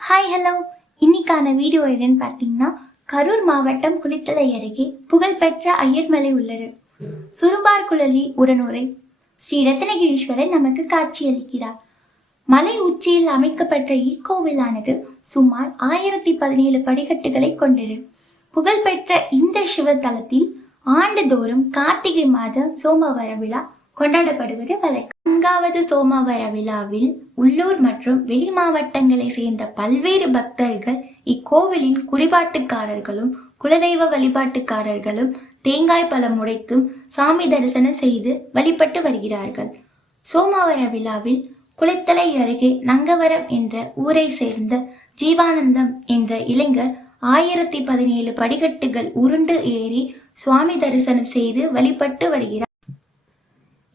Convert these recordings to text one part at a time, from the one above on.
Hi hello. இன்னைக்கான video எதுன்னு பார்த்தீங்கன்னா, கரூர் மாவட்டம் குளித்தலை அருகே புகழ்பெற்ற ஐயர்மலை உள்ளது. சுருபார் குழலி உடனுரை ஸ்ரீ ரத்னகிரீஸ்வரர் நமக்கு காட்சியளிக்கிறார். மலை உச்சியில் அமைக்கப்பட்ட இக்கோவிலானது சுமார் 1017 படிக்கட்டுகளை கொண்டது. புகழ்பெற்ற இந்த சிவத்தலத்தில் ஆண்டுதோறும் கார்த்திகை மாத சோமவர விழா கொண்டாடப்படுவது வழக்கம். 4வது சோமவர விழாவில் உள்ளூர் மற்றும் வெளி மாவட்டங்களை சேர்ந்த பல்வேறு பக்தர்கள் இக்கோவிலின் குடிபாட்டுக்காரர்களும் குலதெய்வ வழிபாட்டுக்காரர்களும் தேங்காய் பழம் உடைத்தும் சாமி தரிசனம் செய்து வழிபட்டு வருகிறார்கள். சோமவர விழாவில் குளித்தலை அருகே நங்கவரம் என்ற ஊரை சேர்ந்த ஜீவானந்தம் என்ற இளைஞர் 1017 படிக்கட்டுகள் உருண்டு ஏறி சுவாமி தரிசனம் செய்து வழிபட்டு வருகிறார்.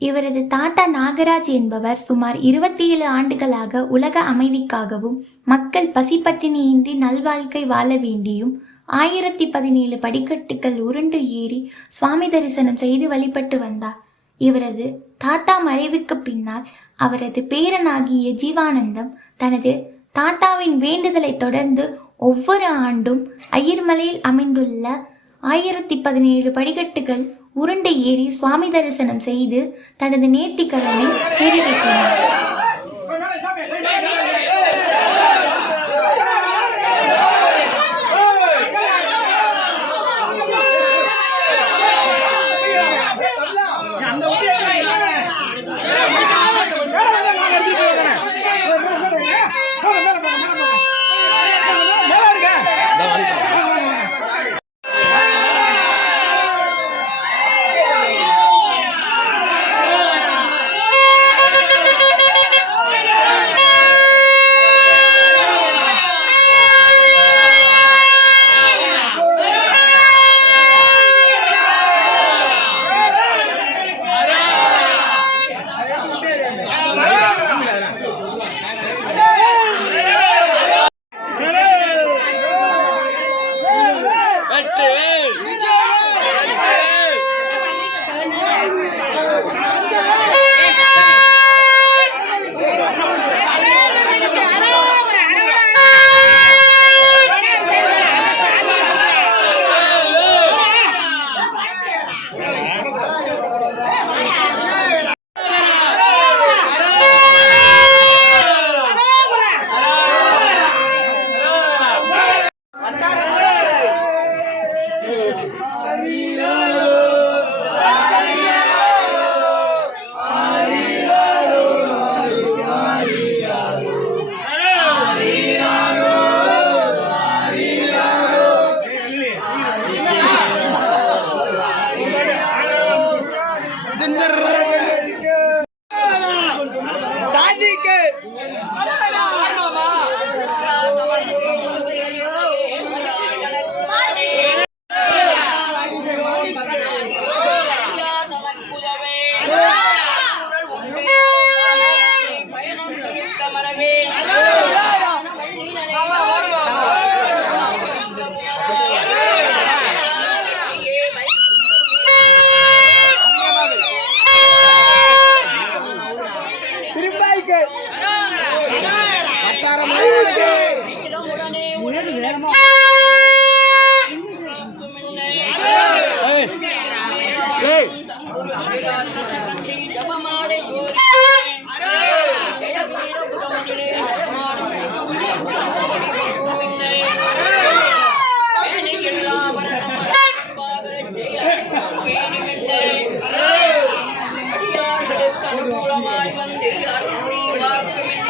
இவரது தாத்தா நாகராஜ் என்பவர் சுமார் 27 ஆண்டுகளாக உலக அமைதிக்காகவும் மக்கள் பசிப்பட்டினியின்றி நல்வாழ்க்கை வாழ வேண்டியும் 1017 படிக்கட்டுகள் உருண்டு ஏறி சுவாமி தரிசனம் செய்து வழிபட்டு வந்தார். இவரது தாத்தா மறைவுக்கு பின்னால் அவரது பேரனாகிய ஜீவானந்தம் தனது தாத்தாவின் வேண்டுதலை தொடர்ந்து ஒவ்வொரு ஆண்டும் ஐயர்மலையில் அமைந்துள்ள 1017 படிக்கட்டுகள் உருண்டை ஏறி சுவாமி தரிசனம் செய்து தனது நேர்த்திக்கரனை நிறைவேற்றினார்.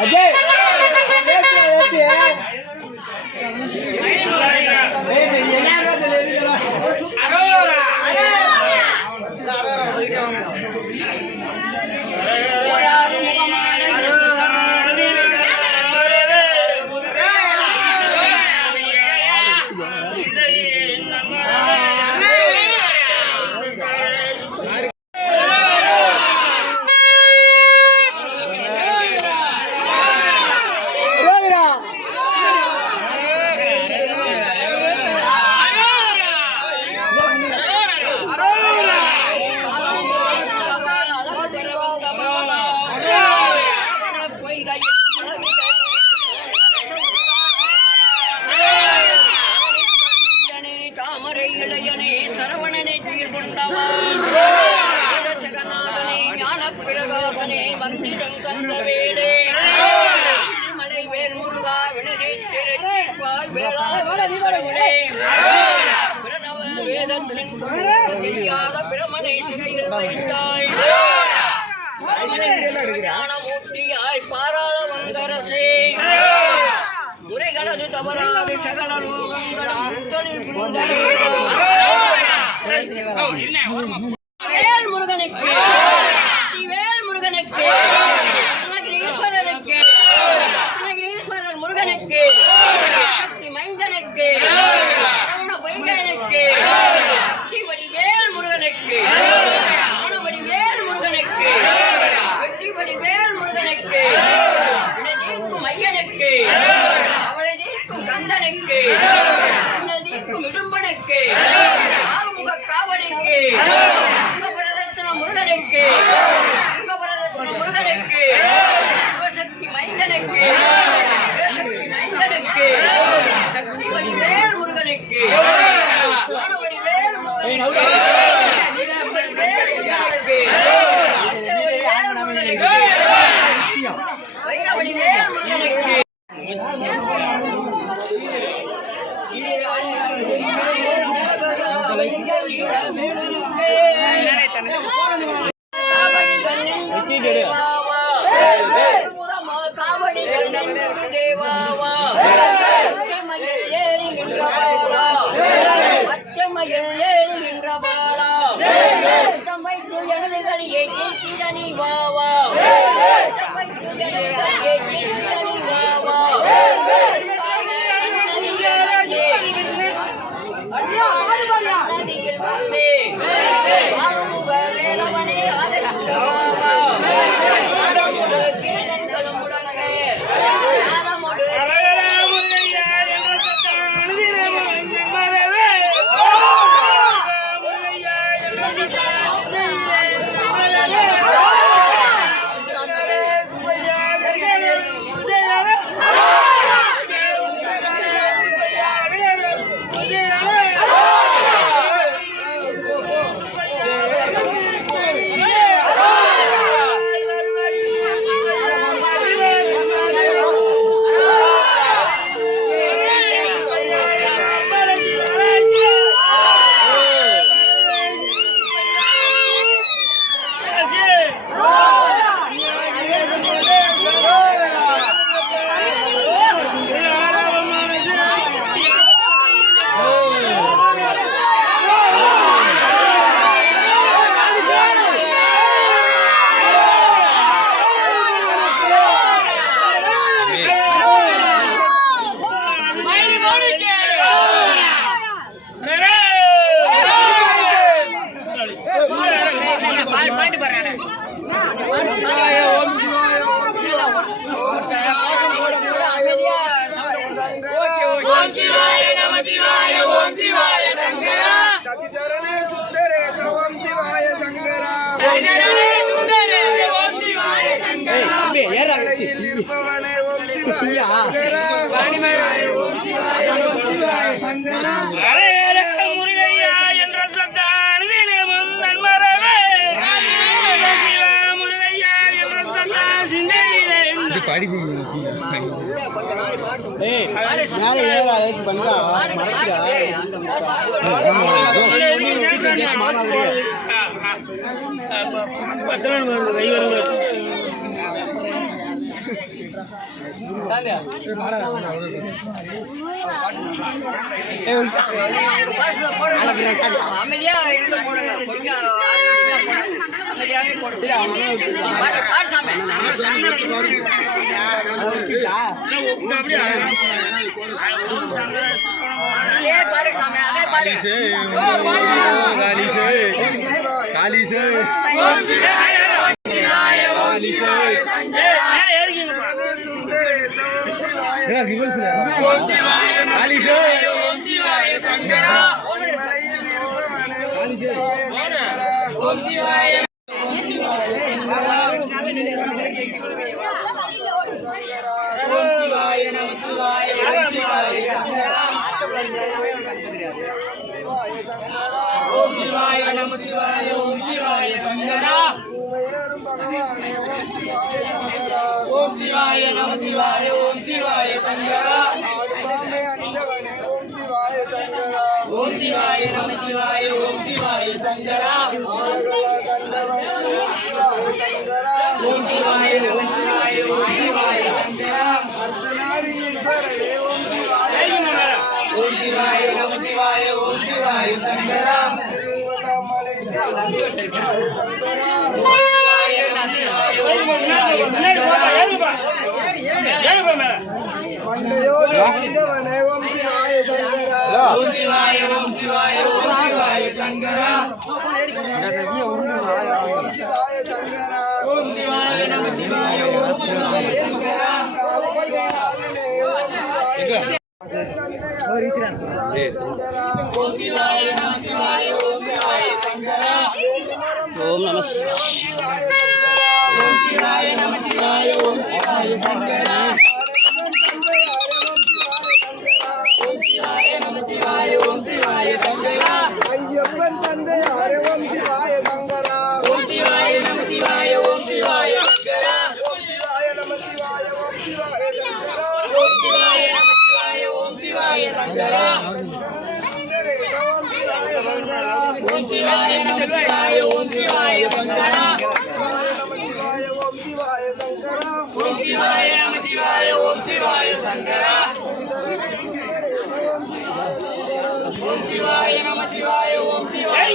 अजय தவறாது சகல வேல் முருகனுக்கு வேல் முருகனுக்கு ஈஸ்வரனுக்கு ஈஸ்வரன் முருகனுக்கு சக்தி மைந்தனுக்கு வைகனுக்கு வெற்றிபடி வேல் முருகனுக்கு ஆனபடி வேல் முருகனுக்கு வெற்றிபடி வேல் முருகனுக்கு வினதீர்க்கும் ஐயனுக்கு அவளை தீர்க்கும் கந்தனுக்கு வினதீர்க்கும் இடும்பனுக்கு ஆறுமுக காவடிக்கு முருகனுக்கு முருகனுக்கு சிவசக்தி மைந்தனுக்கு மைந்தனுக்கு சக்தி வடிவேல் முருகனுக்கு வடிவேல் முருகனுக்கு வைரவடிவேல் முருகனுக்கு காவடி தேவாவா மச்சமையில் ஏறுகின்ற பாலா தம்மைத்து எனது கலியை கேட்டிட நீ வாவா தம்மைத்து எனது கலியை கேட்டிட நீ வாவா நதியில் வந்தே வேலவனே ஆதரிக்கவாவா கிரணங்களும் முழங்க ஆலமோடு முருகையா என்ற சத்தான் தினமும் நன்மரவே முருகையா என்ற சத்தான் சிந்தையிலே அமைதியா இருந்து போடுங்க சிவாய ஓம் சிவாய சங்கரா திருவண்ணாமலை மண்டையோடு வந்தவனே ஓம் சிவாய சங்கரா ஓம் சிவாய ஓம் சிவாய ஓம் சிவாய சங்கரா ஓம் சிவாய சங்கரா ஓம் சிவாய நம சிவாய ஓம் சிவாய சங்கரா காலபைரவனே ஓம் சிவாய ஓம் சிவாய நம சிவாய ஓம் சிவாய சங்கரா ஓம் நம சிவாய ஓம் சிவாய நம சிவாய ஓம் சிவாய சங்கரா ஐயப்பன் தந்தையாரே ஓம் சிவாய சங்கரா ஓம் சிவாய நம சிவாய ஓம் சிவாய சங்கரா ஓம் சிவாய நம சிவாய ஓம் சிவாய சங்கரா ஓம் சிவாய நம சிவாய ஓம் சிவாய சங்கரா ஓம் சிவாய நம சிவாய ஓம் சிவாய சங்கரா ஓம் சிவாய சங்கரா ஓம் சிவாய நம சிவாய ஓம் சிவாய சங்கரா ஓம் சிவாய நம சிவாய ஓம் சிவாய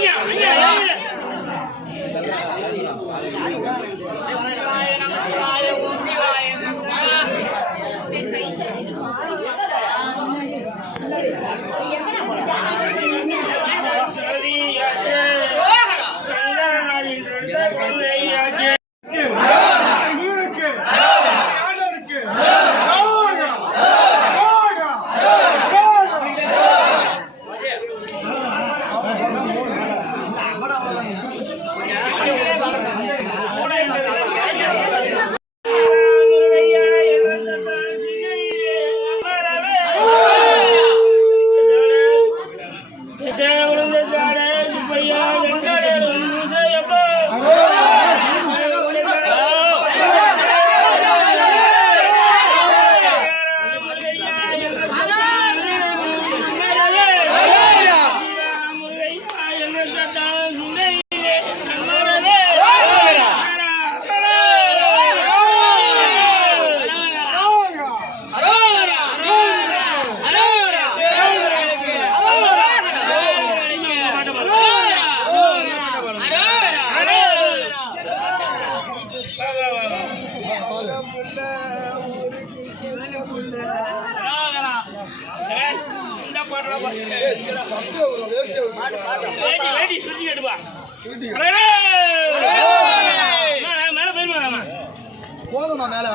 போதுமா மேல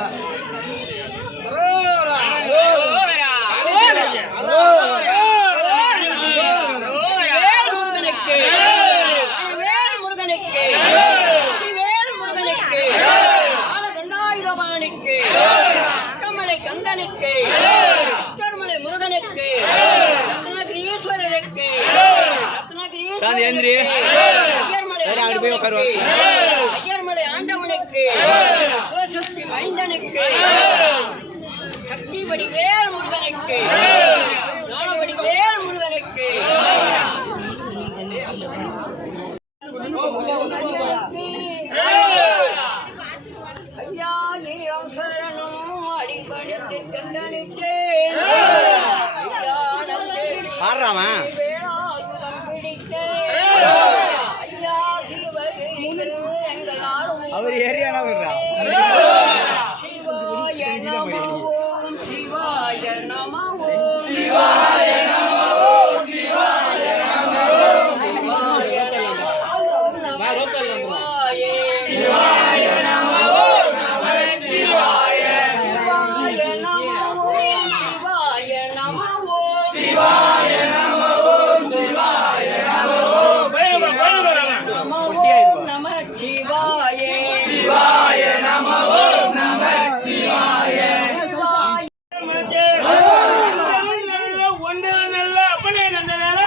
ஐயர்மலை ஆண்டவனுக்கு சிவசக்தி மைந்தனுக்கு சக்தி வடிவேல் முருகனுக்கு ஞான வடிவேல் முருகனுக்கு ஐயா நீரம் சரணம் அடிப்படைக்கு கண்டனுக்கு பாடுறாமா அவர் ஏரியானா சிவாய நம ஓம் சிவாய நம ஓம் சிவாய நம ஓம் சிவாய நம ஓம் சிவாய சிவாய நம ஓம் நம சிவாய சிவாய நம ஓம் சிவாய நம ஓம் சிவாய நம ஓம் சிவாய நம ஓம் நம சிவாய சிவாய நம ஓம் நம சிவாய ஒன்று நல்ல அப்பனே நந்தனால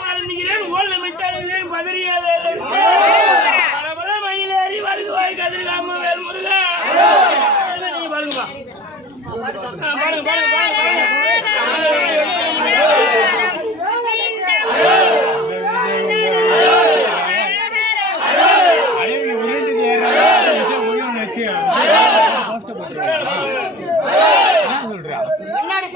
மறந்துகிறேன் ஓல்ல விட்டாடுகிறேன் பதறியாத பல மயிலேறி வருகுவாய் கதிர்காம வேல் முருகா நீ பாருங்கப்பா பாருங்க முன்னாடி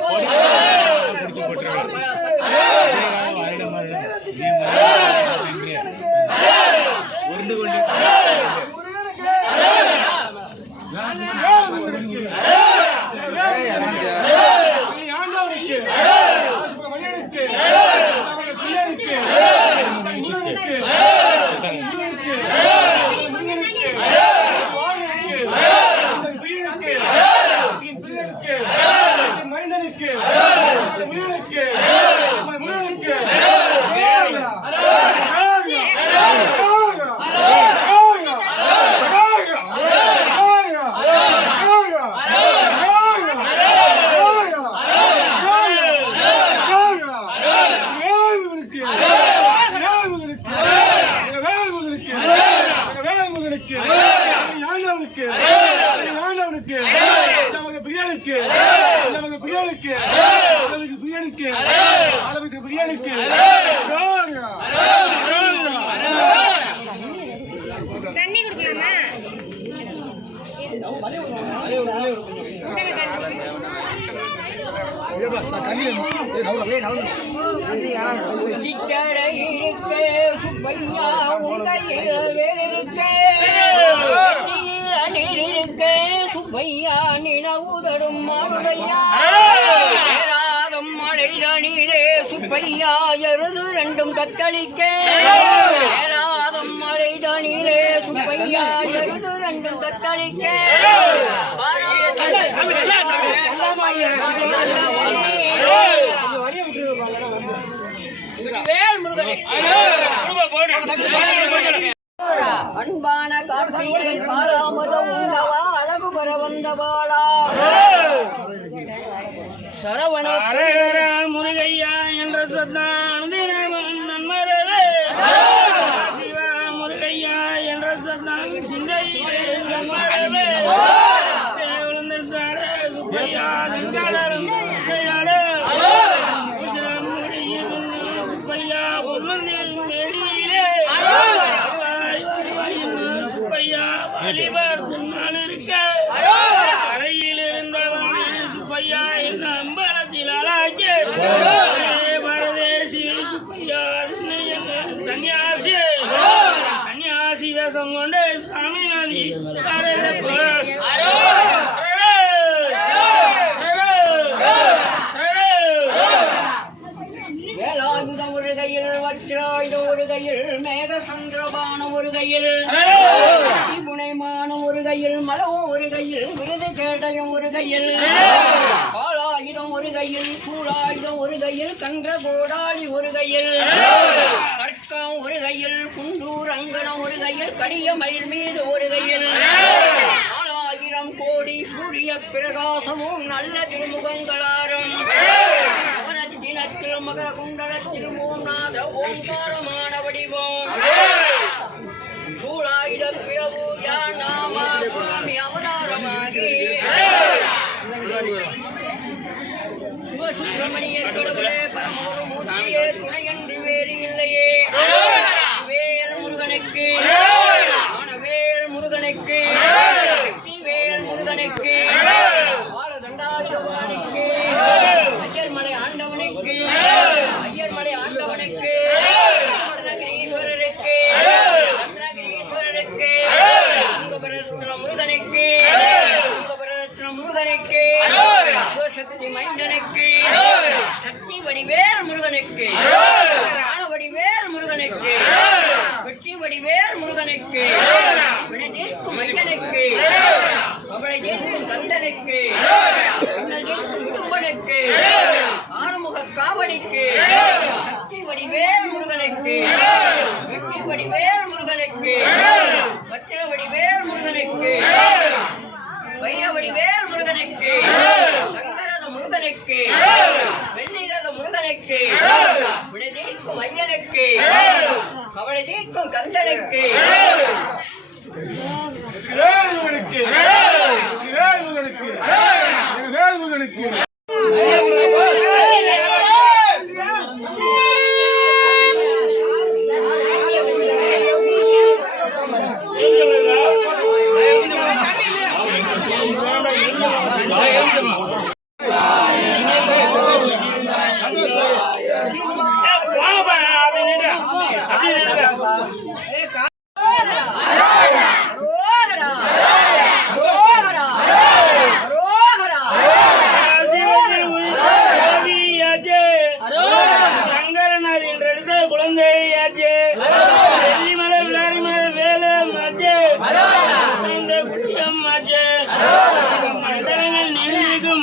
முருகனுக்கு முருகனுக்கு முருகனுக்கு தண்ணி குடிக்கலாமா? சுப்பையா நிலவுதரும் மாருடையா மழைதனிலே சுப்பையா எருது ரெண்டும் தத்தளிக்க ஏராதம் மழைதனிலே சுப்பையா எருது ரெண்டும் தத்தளிக்க அன்பான கார்த்திகை பாராமதம் உண்டவா அழகு பெற வந்தவாளா சரவண முருகையா என்ற சத்தான் நன்மரவே சிவா முருகையா என்ற சத்தான் சிந்தை நன்மரவே விழுந்த சார சுப்பையா தங்காலும் சுப்பையா பொன்மந்திரும் வெளியிலே சுப்பையா வழிபார் முன்னால் இருக்க அறையில் இருந்தவன் சுப்பையா என்ற அம்பலத்தில் அழாக்கே பரதேசி சுப்பையா சன்னியாசி சன்னியாசி வேஷம் கொண்டு சாமி நதி வேலாயுதம் ஒரு கையில் வஜ்ராயுதம் ஒரு கையில் மேக சந்திரபான ஒரு கையில் புனைமானம் ஒரு கையில் மலம் ஒரு கையில் விருது கேட்டயம் ஒரு கையில் பாலாயுதம் ஒரு கையில் சூடாயுதம் ஒரு கையில் கன்ற கோடாளி ஒரு கையில் கற்கம் ஒரு கையில் குண்டூர் அங்கனம் ஒரு கையில் கடிய மயில் மீது ஒரு கையில் 4000 கோடி சூரிய பிரகாசமும் நல்ல திருமுகங்களாரும் தினத்தில் மகர குண்டலத்தில் மூநாத ஓங்காரமான வடிவம் சூழாயுத பிரபு யானாமா சுவாமி அவதாரமாகி சிவசுப்பிரமணிய கடவுளே பரமோரு மூர்த்தியே துணையன்று வேறு இல்லையே வேல் முருகனுக்கு வேல் முருகனுக்கு வேல் முருகனுக்கு பாலதண்டாயுதவாணிக்கு ஐயர்மலை ஆண்டவனுக்கு ஐயர்மலை ஆண்டவனுக்கு ரத்னகிரீஸ்வரருக்கு ரத்னகிரீஸ்வரருக்கு முருகனுக்கு முருகனுக்கு சக்தி மைந்தனுக்கு சக்தி வடிவேல் முருகனுக்கு ஞான வடிவேல் முருகனுக்கு வெற்றி வடிவேல் முருகனுக்கு வினதீர்க்கும் மையனுக்கு அவளை தீர்க்கும் கந்தனுக்கு குடும்பனுக்கு ஆறுமுக காவடிக்கு சக்தி வடிவேல் முருகனுக்கு வெற்றி வடிவேல் முருகனுக்கு வச்சன வடிவேல் முருகனுக்கு வைரவடிவேல் முருகனுக்கு சங்கரத முருகனுக்கு வெள்ளிரத முருகனுக்கு வினதீர்க்கும் ஐயனுக்கு அவளை தீர்க்கும் கந்தனுக்கு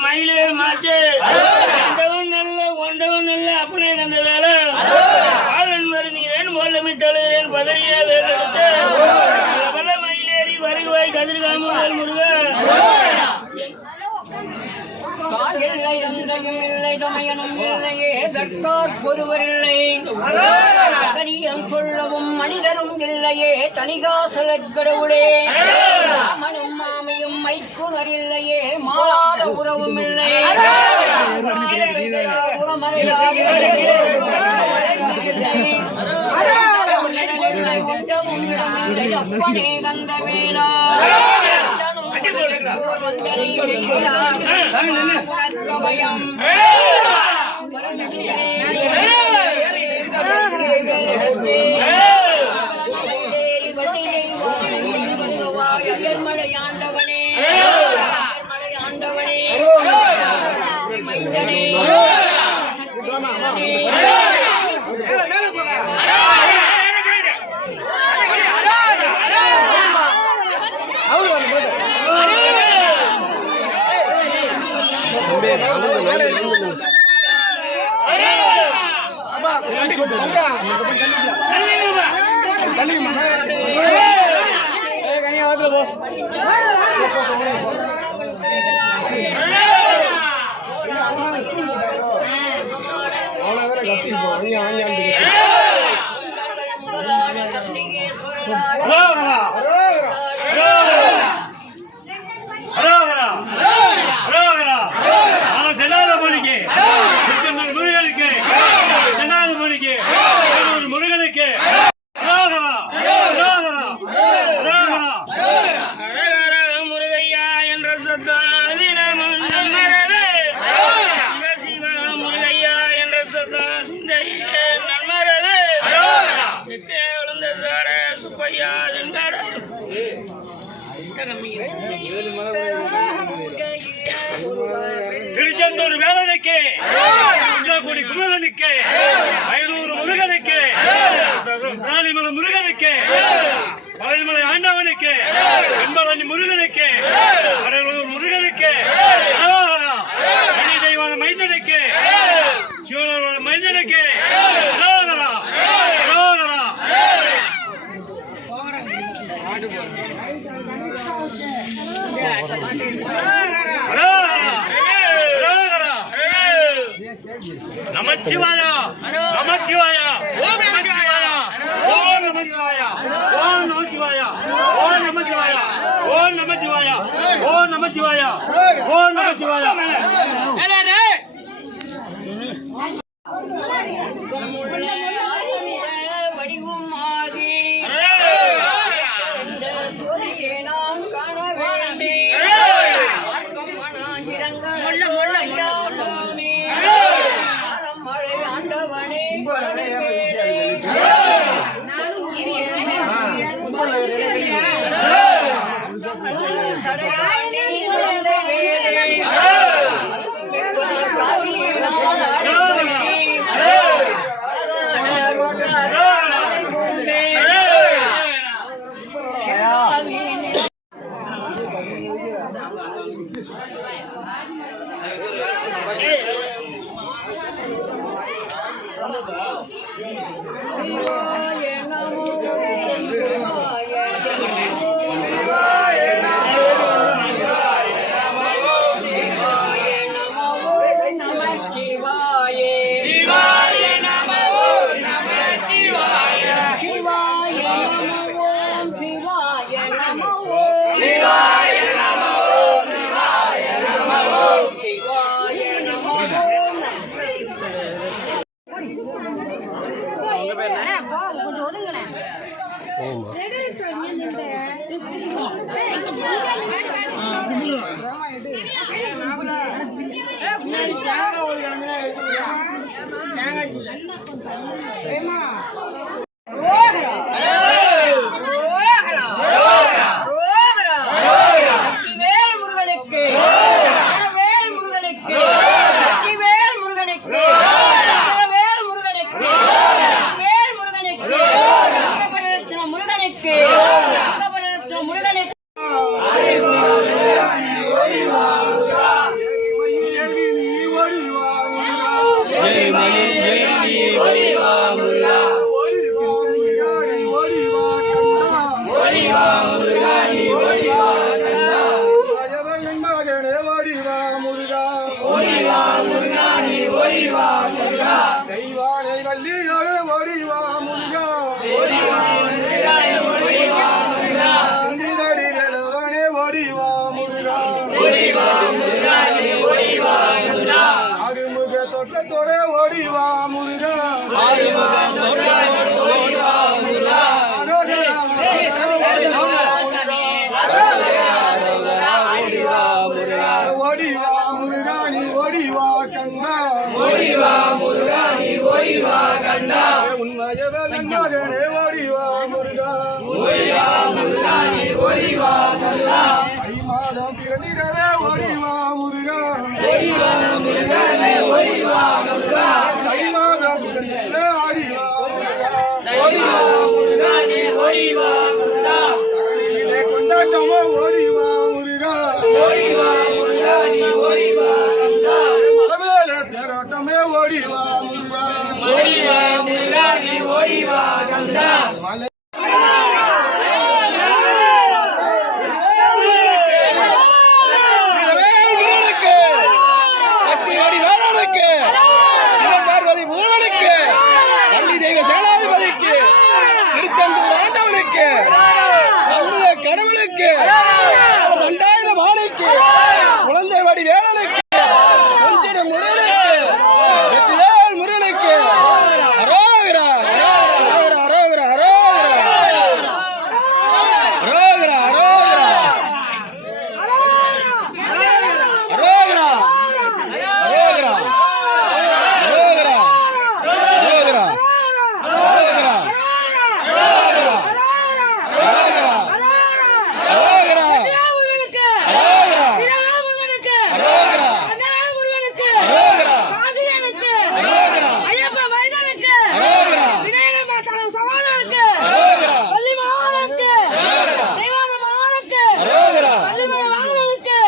மயிலே மாச்சே கால் இல்லை தந்தையும் இல்லை தமையனும் இல்லையே தற்கார் ஒருவர் இல்லை கரியம் சொல்லவும் மனிதரும் இல்லையே தனிகாசல கடவுளே மாமனும் மாமியும் மைக்குணர் இல்லையே மாறாத உறவும் இல்லை அப்பனே கந்த வேளா பயம் மழையாண்டவனே மழையாண்டவனே மைந்தனே திருச்செந்தூர் வேலனுக்கு குன்றக்குடி குமரனுக்கு ஐநூறு முருகனுக்கு ராணிமலை முருகனுக்கு பழனிமலை ஆண்டவனுக்கு வெண்பழனி முருகனுக்கு கடலூர் முருகனுக்கு மணி தெய்வான மைந்தனுக்கு சிவனோட மைந்தனுக்கு நமச்சிவாயா நமச்சிவாயா ஓம் நமச்சிவாயா ஓம் நமச்சிவாயா ஓம் நமச்சிவாயா ஓம் நமச்சிவாயா ஓம் நமச்சிவாயா ஓம் நமச்சிவாயா ஓம் நமச்சிவாயா வடிவும் ஆதி நாம் காண வேண்டி மழை ஆண்டவனே ஓடி தெய்வானை வள்ளியோடு ஓடிவா முருகா சிந்திரடி வேலவனே ஓடிவா முருகா அருமுக தோட்டத்தோட ஓடிவா முருகா அரோகரா ஓடிவா முருகா நீ ஓடிவா கந்தா உண்மையவே கண்டாகனே ஓடிவா முருகா ஐ மாதம் பிறந்திடவே ஓடிவா முருகா ஐ மாதம் பிறந்திடவே ஆடிவா முருகா கொண்டாட்டமா ஓடிவா முருகா மலமேல தேரோட்டமே ஓடிவா முருகா மலை சிவபார்வதி முருகனுக்கு பள்ளி தெய்வ சேனாதிபதிக்கு திருச்செந்தூர் ஆண்டவனுக்கு சமூக கடவுளுக்கு தண்டாயுத மாலைக்கு குழந்தை வடி வேலனுக்கு கொஞ்சிடும் முருகனுக்கு வெற்றிவேல் முருகனுக்கு அரோகரா அரோகரா அரோகரா அரோகரா அரோகரா அரோகரா அரோகரா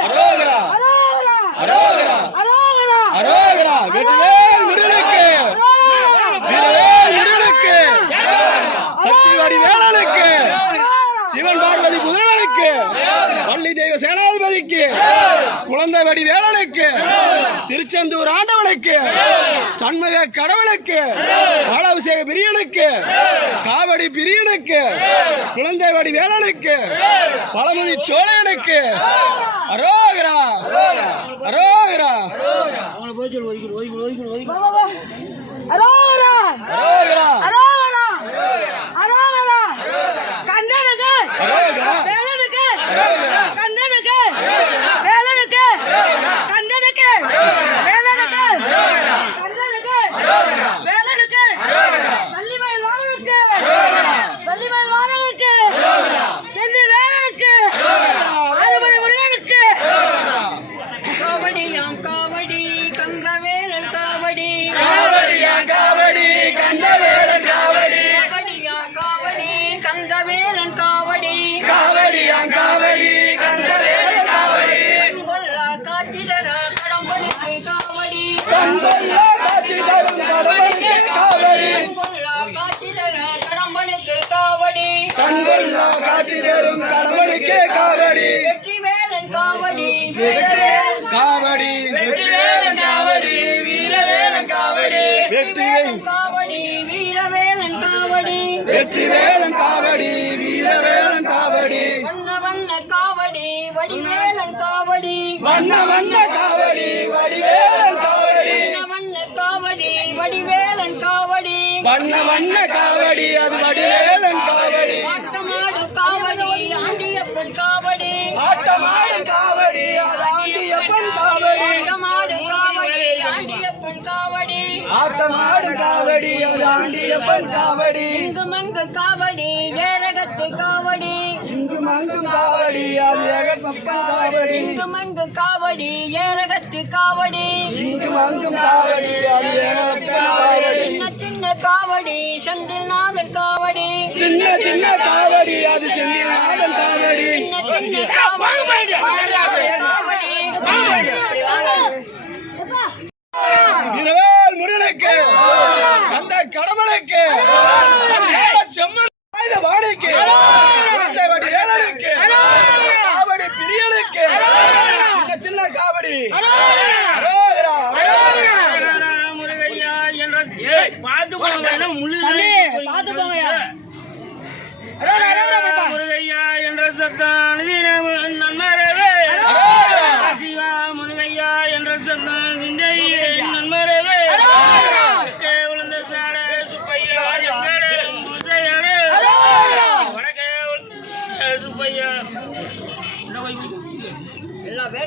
அரோகரா அரோகரா அரோகரா வெற்றிவேல் முருகனுக்கு வீரவேல் முருகனுக்கு சக்திவாடி வேலனுக்கு சிவன் பார்வதி முருகனுக்கு பள்ளி தெய்வ சேனாதிபதிக்கு குழந்தை வடி வேலனுக்கு திருச்செந்தூர் ஆண்டவனுக்கு சண்முக கடவுளுக்கு பாலாபிஷேக பிரியனுக்கு காவடி பிரியனுக்கு குழந்தை வடி வேலனுக்கு பழமுதி சோழனுக்கு அரோகரா அரோகரா அரோகரா அரோகரா அரோகரா அரோகரா கண்ணனுக்கு அரோகரா வேலனுக்கு அரோகரா கண்ணனுக்கு வேலனுக்கு கண்ணனுக்கு வேலனுக்கு கண்ணனுக்கு வேலனுக்கு வள்ளிமயில் வாகனுக்கு வள்ளிமயில் வாகனுக்கு செந்தி வேலனுக்கு ஆறுமலை முருகனுக்கு காவடியாம் காவடி கங்கவேலன் காவடி காவடி கந்தவேலன் காவடி காவடியாம் காவடி கங்கவேலன் காவடி காவடியாம் காவடி கந்தவேலன் காவடி கொல்லா காட்டிடர கடம்பனுக்கு காவடி கண்கொள்ளா காட்சி தரும் கடவுளுக்கு காவடி கொல்லா காட்டிடர கடம்பனுக்கு காவடி கண்கொள்ளா காட்சி தரும் கடவுளுக்கு காவடி வெற்றிவேலன் காவடி காவடி வெற்றிவேலன் காவடி வீரவேலன் காவடி வெற்றிவேலன் காவடி வீரவேலன் காவடி வெற்றிவேலன் காவடி வீரவேலன் காவடி வண்ண வண்ண காவடி வடிவேலன் காவடி வண்ண வண்ண காவடி வடிவேலன் காவடி வண்ண காவடி வடிவேலன் காவடி வண்ண வண்ண காவடி அது வடிவேலன் காவடி ஆட்டமாடு காவடி ஆண்டியப்பன் காவடி ஆட்டமாடும் காவடி அது ஆண்டியப்பன் காவடி ஆட்டமாடு காவடி ஆண்டியப்பன் காவடி ஆட்டமாடும் காவடி அது ஆண்டியப்பன் காவடி இங்கு மங்கு காவடி ஏரகத்து காவடி இங்கு மங்கும் காவடி அது ஏகப்பன் காவடி இங்கு மங்கு காவடி ஏரகத்து காவடி இங்கு மங்கும் காவடி அது ஏகப்பன் காவடி சின்ன சின்ன காவடி செந்தில் நாவல் காவடி சின்ன சின்ன காவடி அது செந்தில் நாடன் காவடி சின்ன சின்ன காவடி காவடி வீரவேல் முருகனுக்கு அந்த கடவுளுக்கு செம்மன் வாடிக்கு வடி வேலனுக்கு காவடி பிரியனுக்கு சின்ன சின்ன காவடி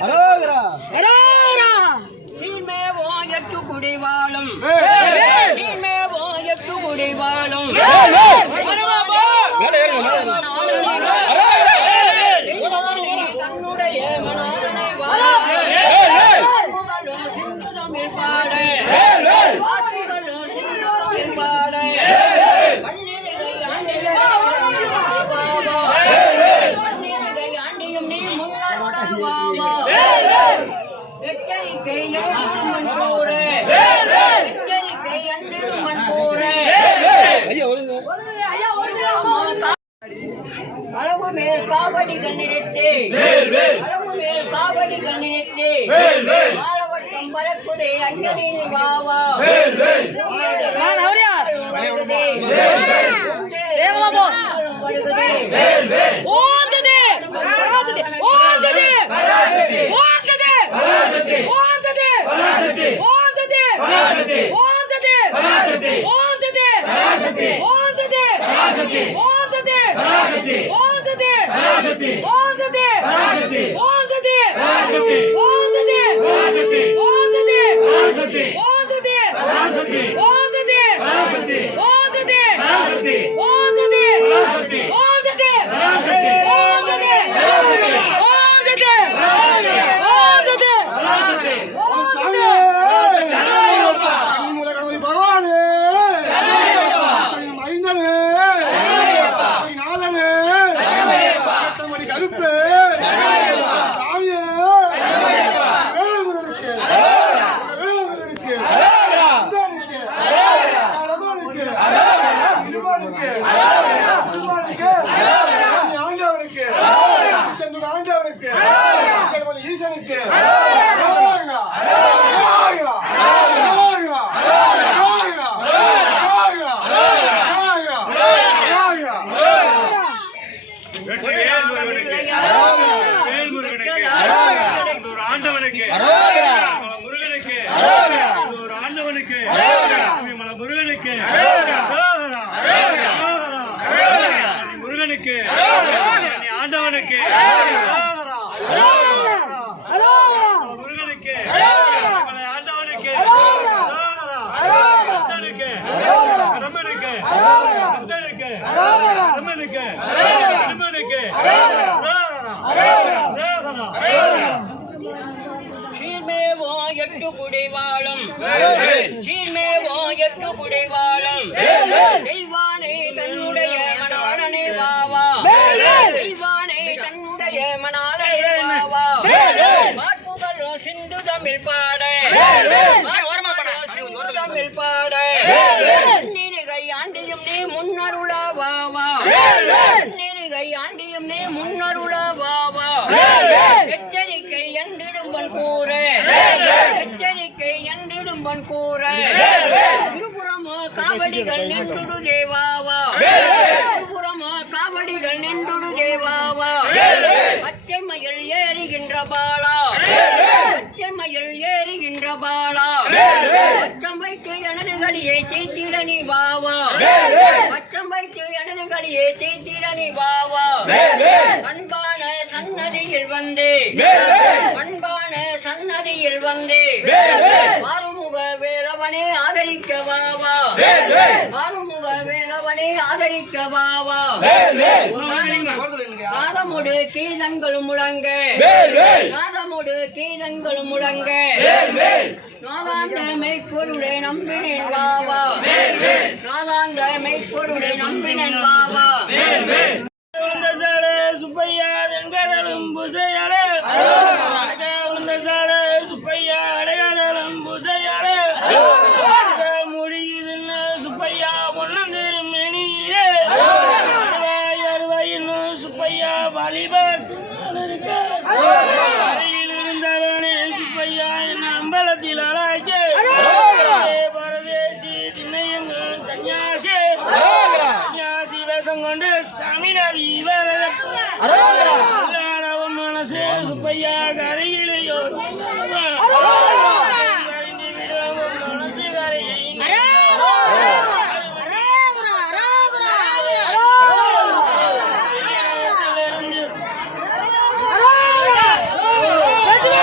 அரோகரா அரோகரா சீர்மேவோம் எட்டு குடி வாழும் வேல் சீர்மேவோம் எட்டு குடி வாழும் வேல் மேலே ஏறுங்க அரோகரா தன்னுடைய மனாரனை வேல் வாழும் சிந்து தமிழ் பாடு வேல் வாக்குகளும் சிந்து தமிழ் பாடு பன்னிருகை ஆண்டியும் பன்னிருகை ஆண்டியும் நீ முன்னருடன் வாவா எச்சரிக்கை என்றும் கூறு எச்சரிக்கை என்றும் கூறு ஐயா ஒழுங்கு அளவு மேல் காவடி கண்ணிருத்து அளவு மேல் காவடி கண்ணிருத்து மாலவட்டம் பறக்குதே அஞ்சலின் வாவா வருகுதே ஓங்குதே பராசதி ஓங்குதே ஓங்குதே ஓங்குதே ஓங்குதே ஓங்குதே ஓங்குதே ஓங்குதே ஓங்குதே ஓங்குதே ஓங்குதே எட்டு குடி வாழும் சீர்மேவோ எட்டு குடி வாழும் தெய்வானை தன்னுடைய மணாளனை வாவா தெய்வானை தன்னுடைய மணாளனை வாவா மாட்புகள் சிந்து தமிழ் பாட சிந்து தமிழ் பாட நீருகை ஆண்டியும் நீ முன்னருள வாவா நீருகை ஆண்டியும் நீ முன்னருள வாவா எச்சரிக்கை என்றிடும்பன் கூற எச்சரிக்கை என்றிடும்பன் கூற திருபுறமோ காவடிகள் நின்றுடு தேவாவா திருபுறமோ காவடிகள் நின்றுடு தேவாவா பச்சை மயில் ஏறுகின்ற பாலா பச்சை மயில் ஏறுகின்ற பாலா பச்சம் வைத்து எனது களியை தீத்திட நீ வாவா பச்சம் வைத்து எனது களியை தீத்திட நீ வாவா அன்பான சன்னதியில் வந்து அன்பான சன்னதியில் வந்து மாறுமுக வேலவனே ஆதரிக்க வாவா மாறுமுக வேலவனே ஆதரிக்க வாவா நாதமுடு கீதங்களும் முழங்க நாதமுடு கீதங்களும் முழங்க நாதாந்த மெய்ப்பொருளை நம்பினேன் வாவா நாதாந்த மெய்ப்பொருளை நம்பினேன் வாவா சுப்பையா எங்கடலும் புசையாலே உளுந்த சாட சுப்பையா அடையாளம் புசையாலே முடியுதுன்னு சுப்பையா பொன்னந்திரும் மெனியே அருவாயின்னு சுப்பையா வாலிபத்தில் இருக்க அறையில் இருந்தவனே சுப்பையா என் அம்பலத்தில் அழாய்க்க பரதேசி திண்ணையங்க சன்னியாசி சன்னியாசி வேஷம் கொண்டு சாமிநாதி மனசே சுப்பையா கரையிலையோ மனசு கரையை வெற்றி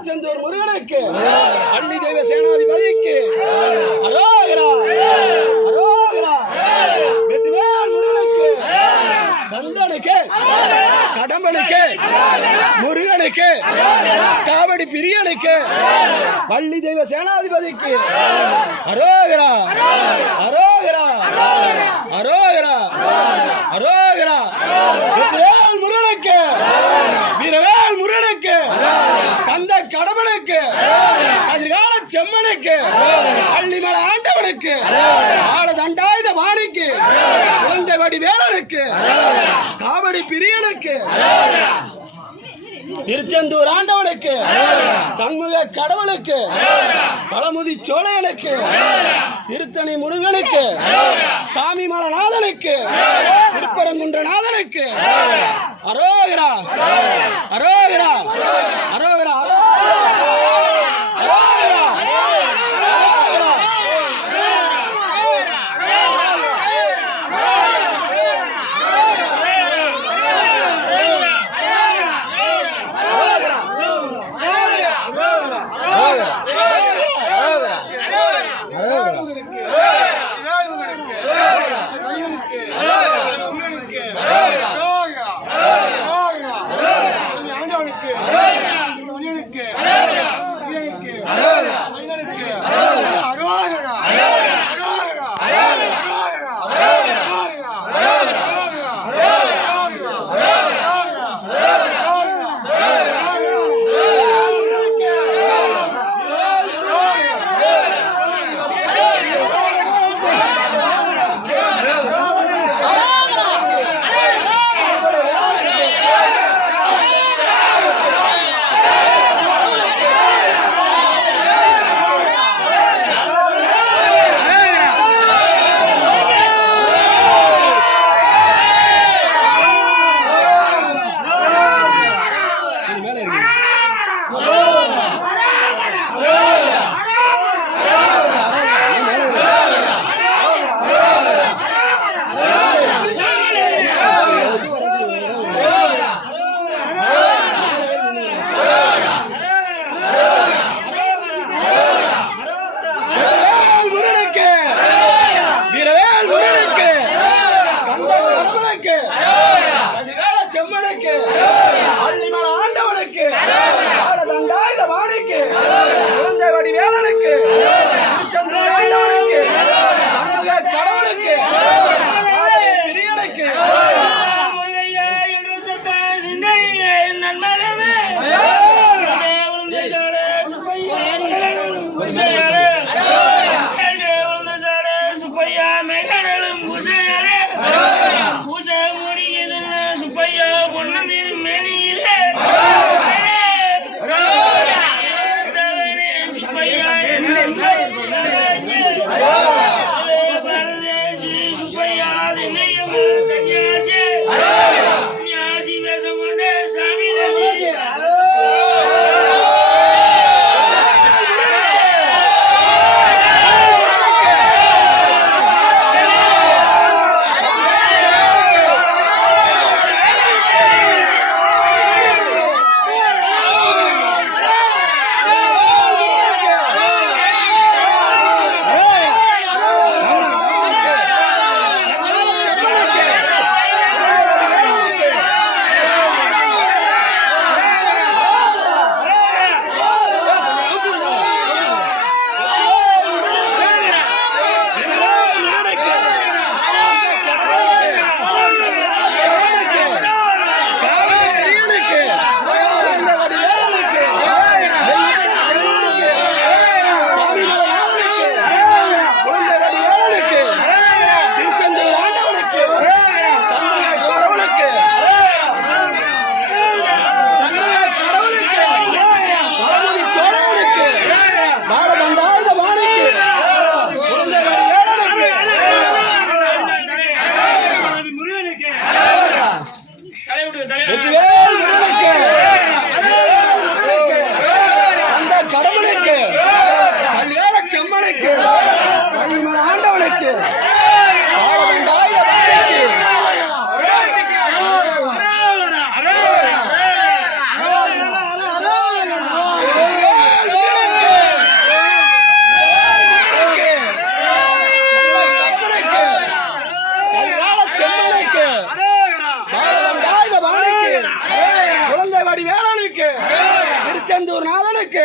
திருச்செந்தூர் முருகனுக்கு அள்ளி தெய்வ சேனாதிபதிக்கு அரோகரா அரோகரா வெற்றிவேல் முருகனுக்கு கந்தனுக்கு கடம்பனுக்கு முருகனுக்கு காவடி பிரியனுக்கு வள்ளி தெய்வ சேனாதிபதிக்கு அரோகரா அரோகரா அரோகரா அரோகரா வெற்றிவேல் முருகனுக்கு வீரவேல் முருகனுக்கு கந்த கடம்பனுக்கு அதிர்கால செம்மனுக்கு அள்ளிமலை ஆண்டவனுக்கு ஆள தண்டாயுத வாணிக்கு குழந்தைவடி வேலனுக்கு காவடி பிரியனுக்கு திருச்செந்தூர் ஆண்டவனுக்கு சண்முக கடவுளுக்கு பழமுதி சோழையனுக்கு திருத்தணி முருகனுக்கு சாமி மலநாதனுக்கு திருப்பரங்குன்றநாதனுக்கு அரோகரா அரோகரா அரோகரா அரோகரா அரோகரா ஆண்டவனுக்கு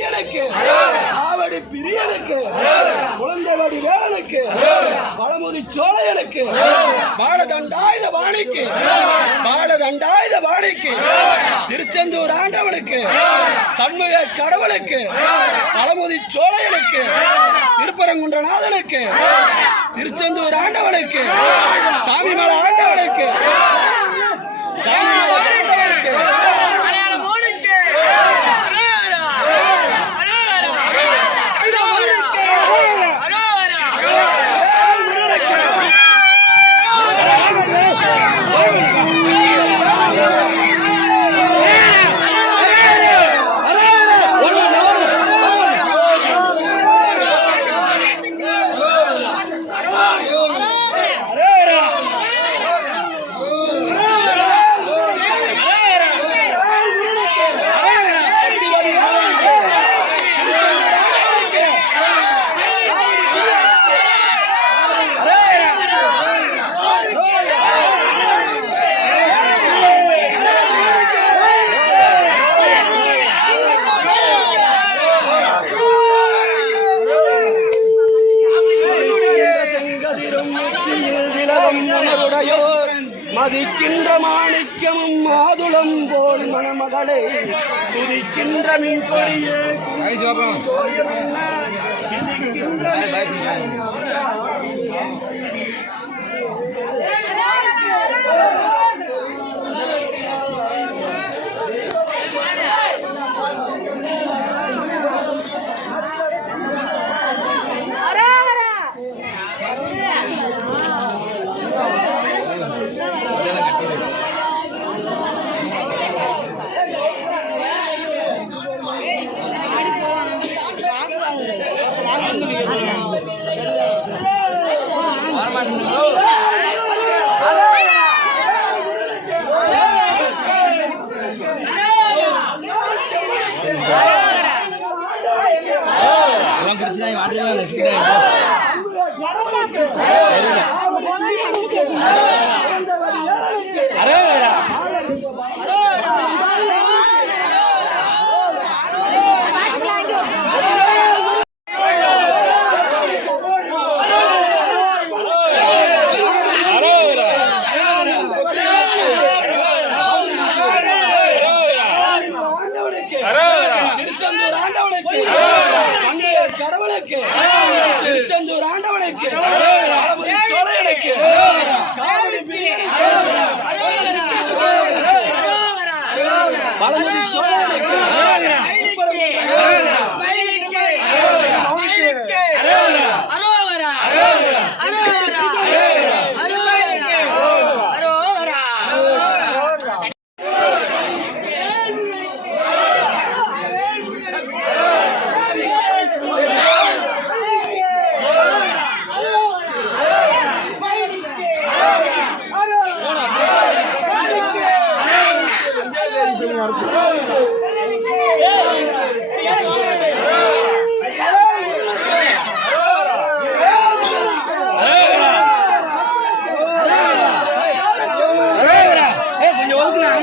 பிரியனுக்கு ஆவடி பிரியனுக்கு குழந்தைவடி வேலனுக்கு பழமுதி சோழையனுக்கு பாலதண்டாயுத வாணிக்கு பாலதண்டாயுத வாணிக்கு திருச்செந்தூர் ஆண்டவனுக்கு சண்முக கடவுளுக்கு பழமுதி சோழையனுக்கு திருப்பரங்குன்றநாதனுக்கு திருச்செந்தூர் ஆண்டவனுக்கு சாமிமலை ஆண்டவனுக்கு சாமிமலை ஆண்டவனுக்கு மதிக்கின்ற மாணிக்கமும் மாதுளம் போல் மணமகளை துதிக்கின்ற மின்கொடியே கடவுளுக்கு திருச்செந்தூர் ஆண்டவனுக்கு சோழையனுக்கு பழமுதி சோழையனுக்கு நீங்க உட்காந்து